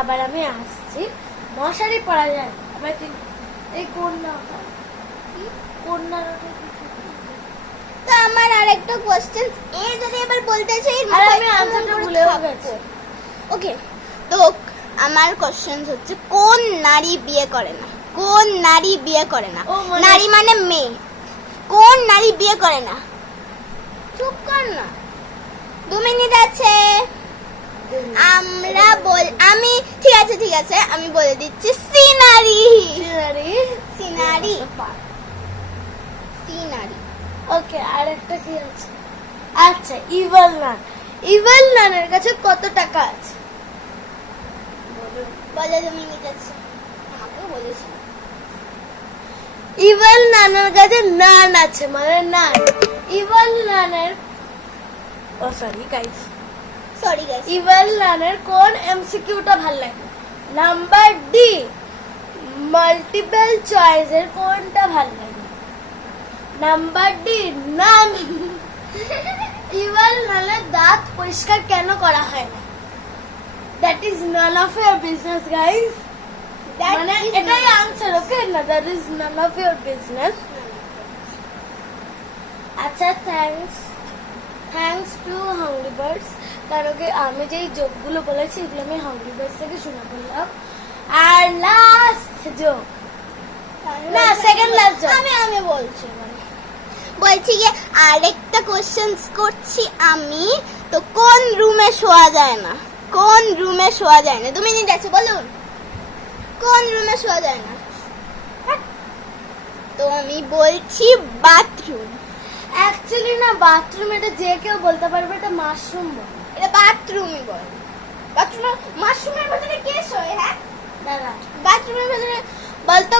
আবার আমি আসছি, মশারি পরা যায় আবার এই কন্যা তো আমার আরেকটা কোশ্চেন যদি এবার বলতে চাই আর আমি আনসারটা ভুলেও গেছি। ওকে, তো আমার কোশ্চেন হচ্ছে কোন নারী বিয়ে করে না? কোন নারী বিয়ে করে না? নারী মানে মেয়ে। কোন নারী বিয়ে করে না? চুপ কর না, 2 মিনিট আছে। আমি ঠিক আছে আমি বলে দিচ্ছি সিনারি। ওকে, আরেকটা কি আছে? আচ্ছা, ইভেল নানের কাছে কত টাকা আছে? বলে 2 মিনিট আছে, আমাকেও বলেছিল। ইভেল নানের কাছে নান আছে, মানে নান। ইভেল নানের সরি গাইস ইভেল নানের কোন এমসিকিউটা ভাল লাগে? নাম্বার ডি, মাল্টিপল চয়েসের কোনটা ভাল লাগে? নাম্বার ডি, নান। ইভেল নানের দাঁত পরিষ্কার কেন করা হয় না? That is none of your business guys. মানে এটাই আনসার, ওকে না? That is none of your business. আচ্ছা, থ্যাঙ্কস টু হাংরি বার্ডস, কারণ কি আমি যেই জোকগুলো বলেছি এগুলো আমি হাংরি বার্ডস থেকে শুনে বললাম। আর লাস্ট জোক, না সেকেন্ড লাস্ট জোক আমি বলছি যে আরেকটা কোশ্চেনস করছি আমি। তো কোন রুমে শোয়া যায় না? 2 মিনিট আছে, বলুন কোন রুমে শোয়া যায় না? তো আমি বলছি বাথরুম। অ্যাকচুয়ালি না, বাথরুম এটা যে কেউ বলতে পারবে, এটা মাশরুম বলে। এটা বাথরুমই বলে। বাথরুম, মাশরুমের ভিতরে কে শোয়? হ্যাঁ দাদা, বাথরুমের ভিতরে বলতো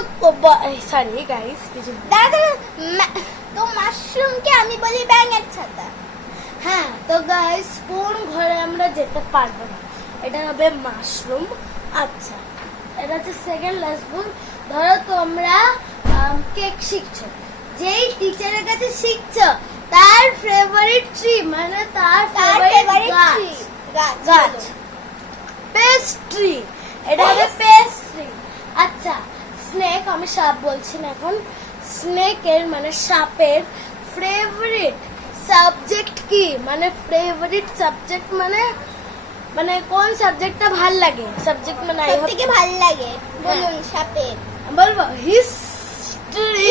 সরি গাইস, কিছু দাদা। তো মাশরুমকে আমি বলি ব্যাঙের ছাতা। হ্যাঁ, তো গাইস কোন ঘরে আমরা যেতে পারবো না? এটা হবে মাশরুম। আচ্ছা, এটা হচ্ছে সেকেন্ড লাস্ট বুক। ধরো তোমরা কেক শিখছো, যেই টিচারের কাছে শিখছো তার ফেভারিট ট্রি, মানে তার ফেভারিট গাছ, পেস্ট্রি। এটা হবে পেস্ট্রি। আচ্ছা, স্নেক, আমি সাপ বলছি না এখন। স্নেকের মানে সাপের ফেভারিট সাবজেক্ট কি? মানে ফেভারিট সাবজেক্ট মানে কোন সাবজেক্টটা ভাল লাগে? সাবজেক্ট মানে সবথেকে ভালো লাগে বলুন সাপের। বলবো হিস্ট্রি।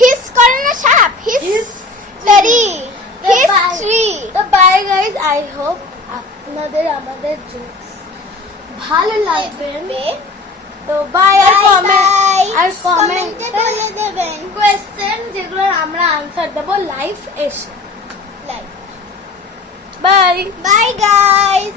হিস করে না সাপ? হিস্টরি। তো বাই গাইস, আই হোপ আপনাদের আমাদের জোকস ভালো লাগবে। তো বাই। আর কমেন্টে বলে দেবেন কোয়েশ্চেন যেগুলোর আমরা আনসার দেবো লাইভ এসে। Bye guys.